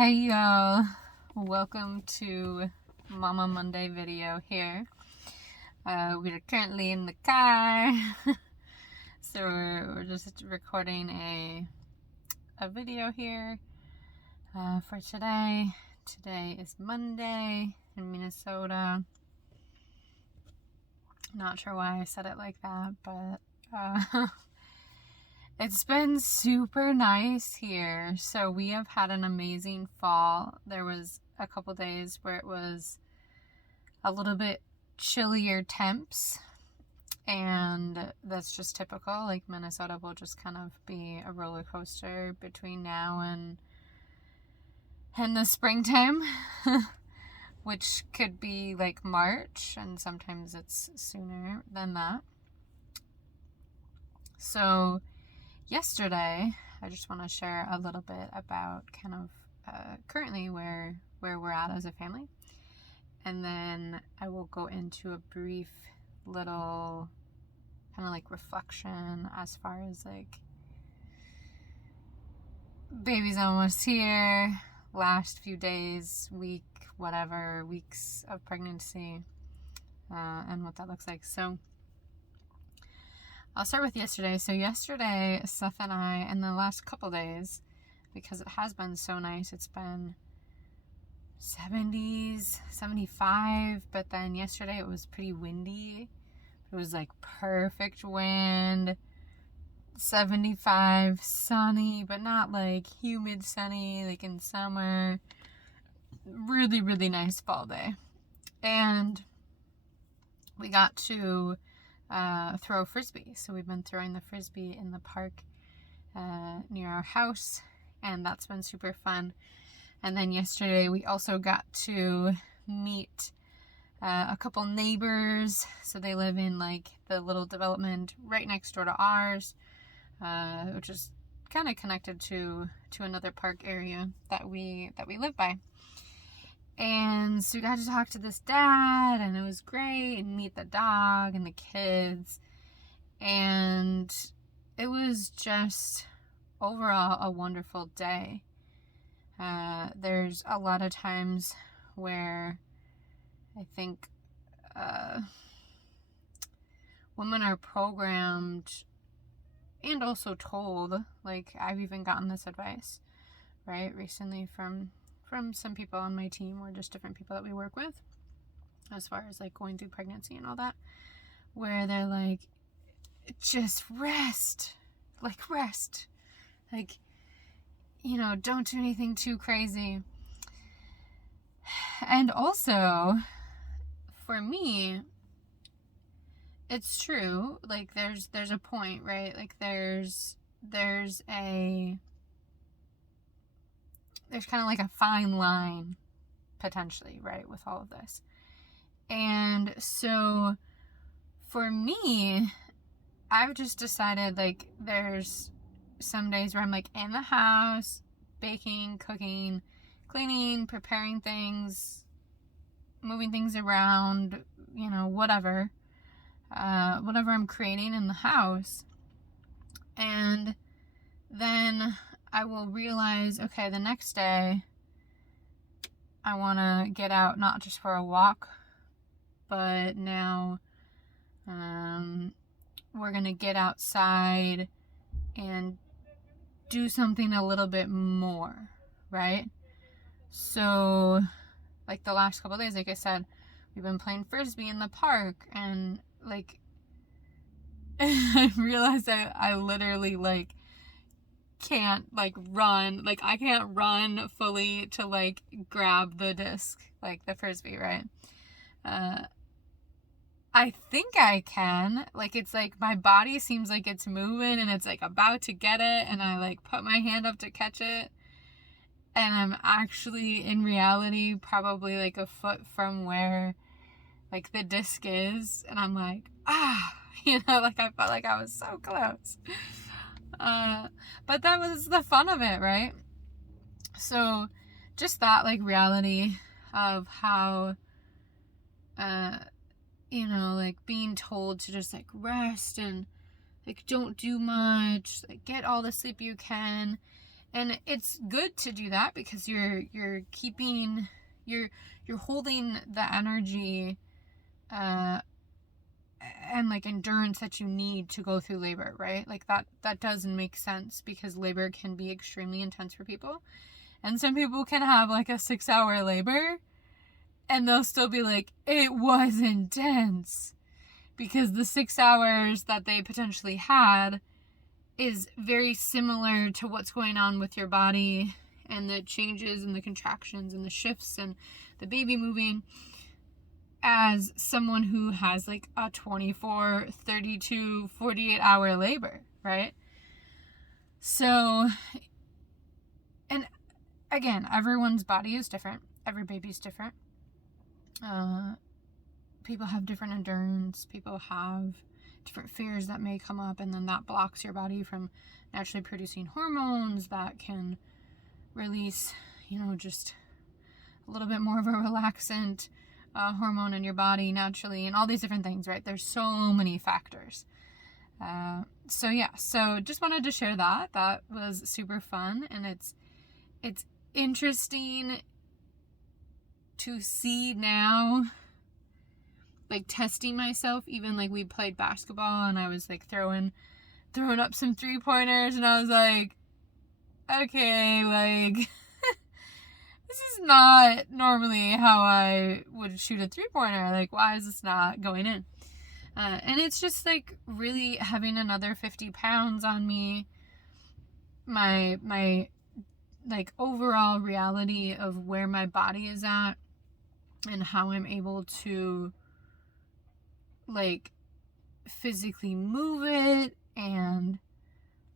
Hey y'all, welcome to Mama Monday video here. We're currently in the car, so we're just recording a video here for today. Today is Monday in Minnesota. Not sure why I said it like that, but it's been super nice here. So we have had an amazing fall. There was a couple days where it was a little bit chillier temps, and that's just typical. Like, Minnesota will just kind of be a roller coaster between now and the springtime, which could be like March, and sometimes it's sooner than that. So yesterday, I just want to share a little bit about kind of currently where we're at as a family. And then I will go into a brief little kind of like reflection as far as like baby's almost here, last few days, week, whatever, weeks of pregnancy, and what that looks like. So I'll start with yesterday. So yesterday, Seth and I, in the last couple days, because it has been so nice, it's been 70s, 75, but then yesterday it was pretty windy. It was like perfect wind, 75, sunny, but not like humid sunny, like in summer. Really, really nice fall day. And we got to throw frisbee. So we've been throwing the frisbee in the park near our house, and that's been super fun. And then yesterday we also got to meet a couple neighbors. So they live in like the little development right next door to ours, which is kind of connected to another park area that we live by. And so we got to talk to this dad, and it was great, and meet the dog and the kids. And it was just overall a wonderful day. There's a lot of times where I think women are programmed and also told, like I've even gotten this advice, right, recently from some people on my team, or just different people that we work with, as far as like going through pregnancy and all that, where they're like, just rest, like, you know, don't do anything too crazy. And also, for me, it's true, like there's a point, right? Like there's kind of like a fine line potentially, right, with all of this. And so for me, I've just decided, like, there's some days where I'm like in the house, baking, cooking, cleaning, preparing things, moving things around, you know, whatever I'm creating in the house. And then I will realize, okay, the next day I want to get out, not just for a walk, but now we're going to get outside and do something a little bit more, right? So, like the last couple of days, like I said, we've been playing frisbee in the park, and like I realized I literally like can't like run, like I can't run fully to like grab the disc, like the frisbee, right? I think I can, like, it's like my body seems like it's moving and it's like about to get it, and I like put my hand up to catch it, and I'm actually in reality probably like a foot from where like the disc is, and I'm like, you know, like I felt like I was so close. But that was the fun of it, right? So just that like reality of how you know, like being told to just like rest and like don't do much, like get all the sleep you can, And it's good to do that because you're keeping, you're holding the energy and like endurance that you need to go through labor, right? Like that doesn't make sense because labor can be extremely intense for people. And some people can have like a 6-hour labor and they'll still be like, it was intense, because the 6 hours that they potentially had is very similar to what's going on with your body and the changes and the contractions and the shifts and the baby moving as someone who has like a 24, 32, 48 hour labor, right? So, and again, everyone's body is different. Every baby's different. People have different endurance. People have different fears that may come up, and then that blocks your body from naturally producing hormones that can release, just a little bit more of a relaxant hormone in your body naturally, and all these different things, right? There's so many factors. So just wanted to share that. That was super fun, and it's interesting to see now, like testing myself. Even like we played basketball and I was like throwing up some 3-pointers, and I was like, okay, like this is not normally how I would shoot a 3-pointer. Like, why is this not going in? And it's just like really having another 50 pounds on me. My like overall reality of where my body is at and how I'm able to like physically move it, and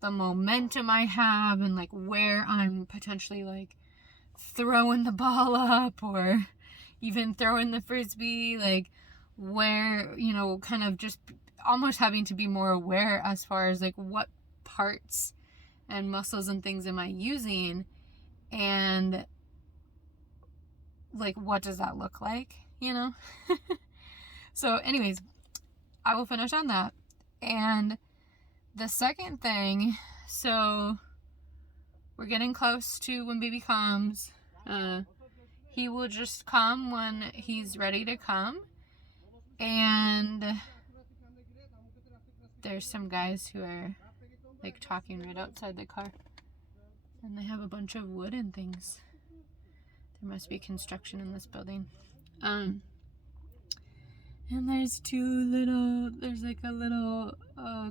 the momentum I have, and like where I'm potentially like throwing the ball up or even throwing the frisbee, like where, kind of just almost having to be more aware as far as like what parts and muscles and things am I using, and like what does that look like, So anyways, I will finish on that. And the second thing, so we're getting close to when baby comes. He will just come when he's ready to come. And there's some guys who are like talking right outside the car. And they have a bunch of wood and things. There must be construction in this building. And there's like a little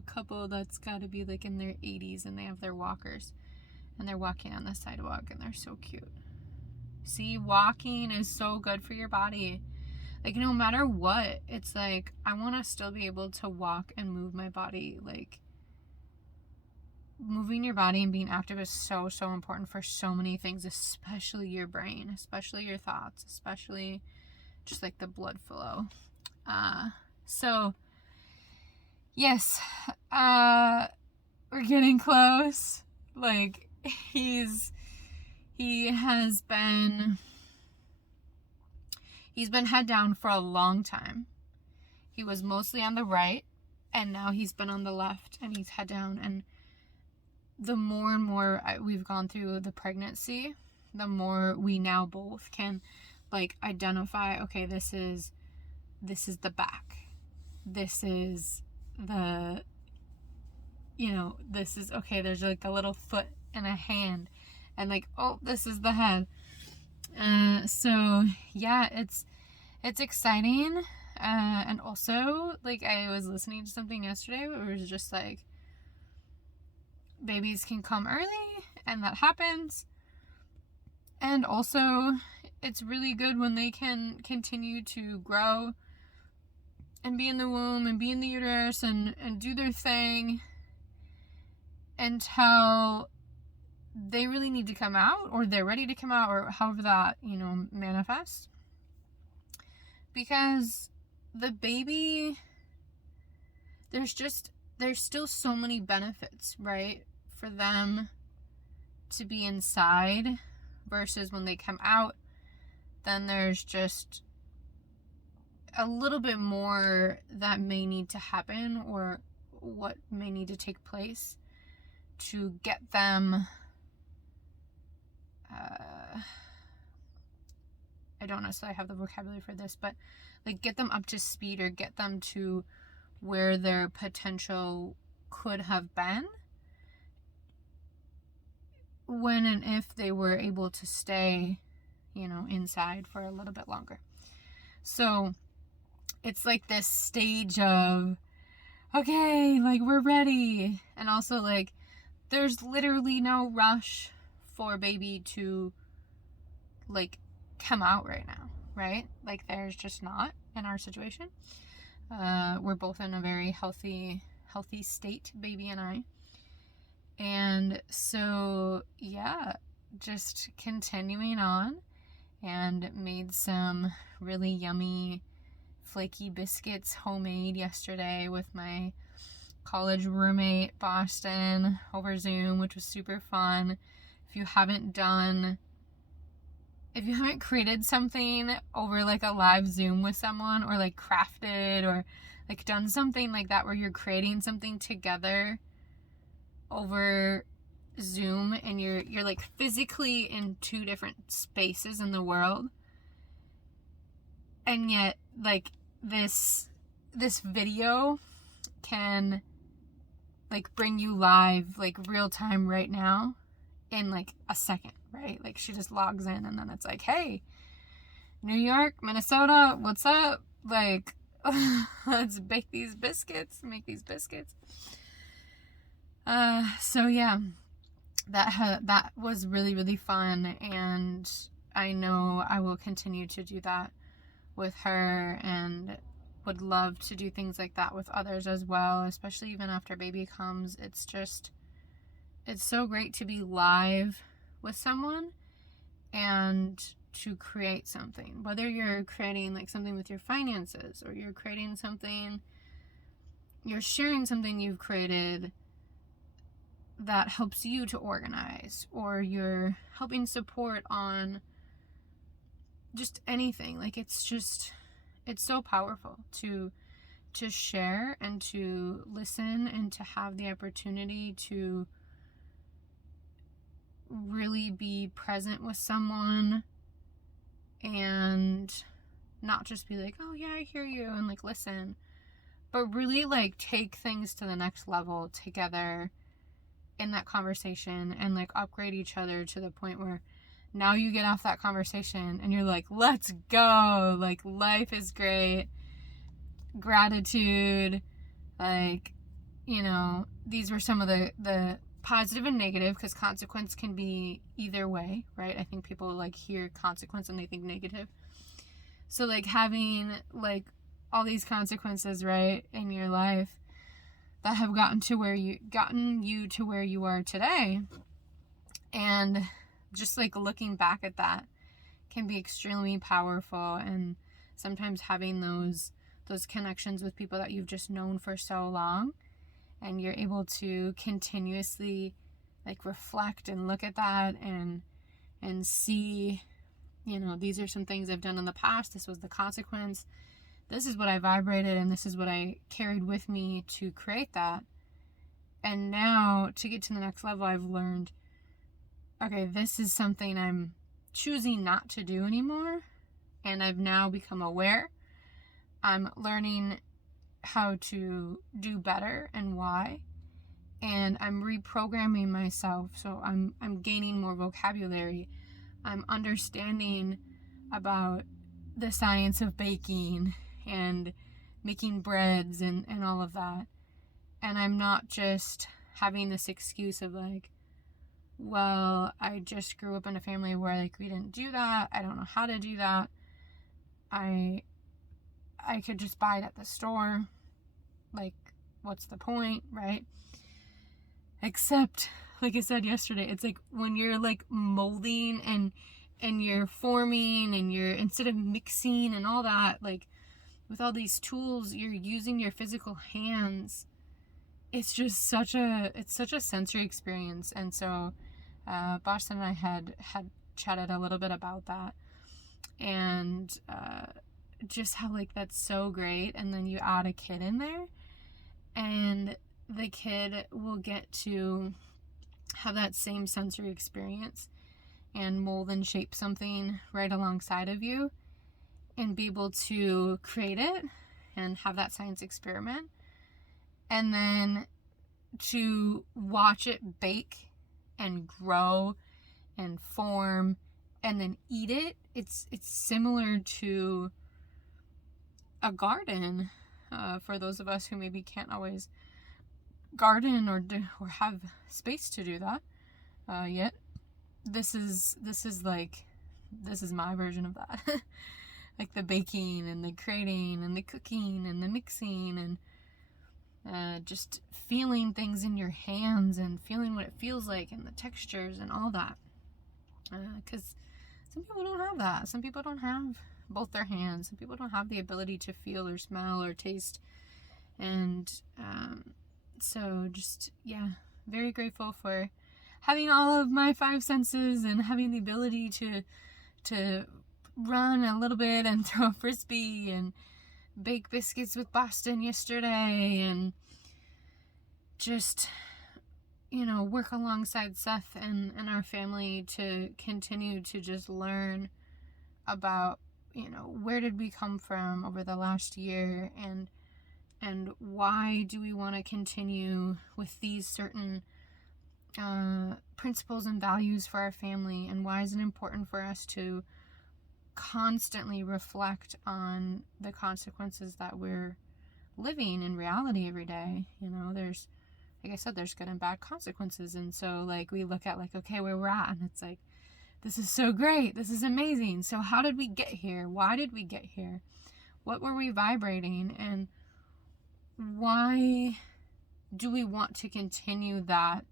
couple that's got to be like in their 80s, and they have their walkers, and they're walking on the sidewalk, and they're so cute. See, walking is so good for your body. Like, no matter what, it's like, I want to still be able to walk and move my body. Like, moving your body and being active is so, so important for so many things, especially your brain, especially your thoughts, especially just like the blood flow. So yes, we're getting close. Like, he's been head down for a long time. He was mostly on the right, and now he's been on the left, and he's head down. And the more and more we've gone through the pregnancy, the more we now both can like identify, okay, this is the back. This is the, this is, okay, there's like a little foot and a hand, and like, oh, this is the head. So yeah, it's exciting. And also, like, I was listening to something yesterday where it was just like, babies can come early, and that happens. And also, it's really good when they can continue to grow and be in the womb and be in the uterus and do their thing until they really need to come out, or they're ready to come out, or however that, manifests. Because the baby, there's still so many benefits, right? For them to be inside versus when they come out, then there's just a little bit more that may need to happen, or what may need to take place to get them I don't necessarily have the vocabulary for this, but like get them up to speed or get them to where their potential could have been when and if they were able to stay, inside for a little bit longer. So it's like this stage of, okay, like we're ready. And also like there's literally no rush for baby to like come out right now, right? Like there's just not in our situation. We're both in a very healthy state, baby and I. And so, yeah, just continuing on, and made some really yummy flaky biscuits homemade yesterday with my college roommate Boston over Zoom, which was super fun. If you haven't created something over like a live Zoom with someone, or like crafted or like done something like that where you're creating something together over Zoom and you're like physically in two different spaces in the world, and yet like this video can like bring you live, like real time right now in like a second, right? Like she just logs in and then it's like, hey, New York, Minnesota, what's up? Like let's bake these biscuits, make these biscuits. So yeah, that was really, really fun, and I know I will continue to do that with her, and would love to do things like that with others as well, especially even after baby comes. It's so great to be live with someone and to create something, whether you're creating like something with your finances, or you're creating something, you're sharing something you've created that helps you to organize, or you're helping support on just anything. Like it's so powerful to share and to listen and to have the opportunity to really be present with someone, and not just be like, oh yeah, I hear you, and like listen, but really like take things to the next level together in that conversation, and like upgrade each other to the point where now you get off that conversation and you're like, let's go, like life is great, gratitude, like, these were some of the positive and negative, because consequence can be either way, right? I think people like hear consequence and they think negative. So like having like all these consequences, right, in your life that have gotten you to where you are today, and just like looking back at that can be extremely powerful. And sometimes having those connections with people that you've just known for so long, and you're able to continuously like reflect and look at that and see, these are some things I've done in the past, this was the consequence, this is what I vibrated, and this is what I carried with me to create that. And now to get to the next level, I've learned, okay, this is something I'm choosing not to do anymore, and I've now become aware. I'm learning how to do better and why, and I'm reprogramming myself, so I'm gaining more vocabulary. I'm understanding about the science of baking and making breads and all of that. And I'm not just having this excuse of like, well, I just grew up in a family where like we didn't do that, I don't know how to do that, I could just buy it at the store, like what's the point, right? Except, like I said yesterday, it's like when you're like molding and you're forming, and you're, instead of mixing and all that, like with all these tools, you're using your physical hands. It's just such a sensory experience. And so Boston and I had chatted a little bit about that, and just how like that's so great. And then you add a kid in there, and the kid will get to have that same sensory experience. and mold and shape something right alongside of you and be able to create it and have that science experiment, and then to watch it bake and grow and form and then eat it. It's similar to a garden, for those of us who maybe can't always garden or have space to do that yet. This is my version of that. Like the baking and the creating and the cooking and the mixing and just feeling things in your hands and feeling what it feels like and the textures and all that. Because some people don't have that. Some people don't have both their hands. Some people don't have the ability to feel or smell or taste. And so just, yeah, very grateful for having all of my 5 senses and having the ability to run a little bit and throw a frisbee and bake biscuits with Boston yesterday and just, work alongside Seth and our family to continue to just learn about, where did we come from over the last year, and why do we want to continue with these certain principles and values for our family, and why is it important for us to constantly reflect on the consequences that we're living in reality every day. There's, like I said, there's good and bad consequences, and so we look at okay, where we're at, and it's this is so great, this is amazing, so how did we get here? Why did we get here? What were we vibrating, and why do we want to continue that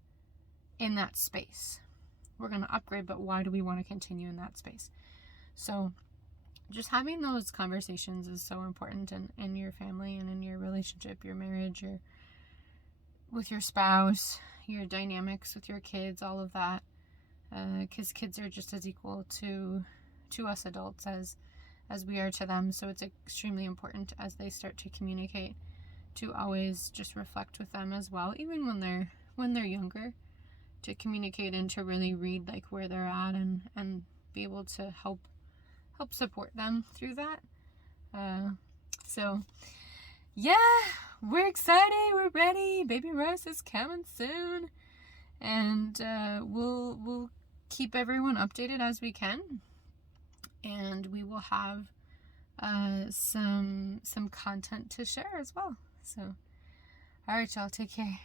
in that space? We're going to upgrade, but why do we want to continue in that space? So just having those conversations is so important in your family and in your relationship, your marriage, with your spouse, your dynamics with your kids, all of that. Because kids are just as equal to us adults as we are to them. So it's extremely important as they start to communicate to always just reflect with them as well, even when they're younger, to communicate and to really read where they're at and be able to help support them through that. So yeah, we're excited, we're ready. Baby Royce is coming soon, and we'll keep everyone updated as we can, and we will have some content to share as well. So all right, y'all, take care.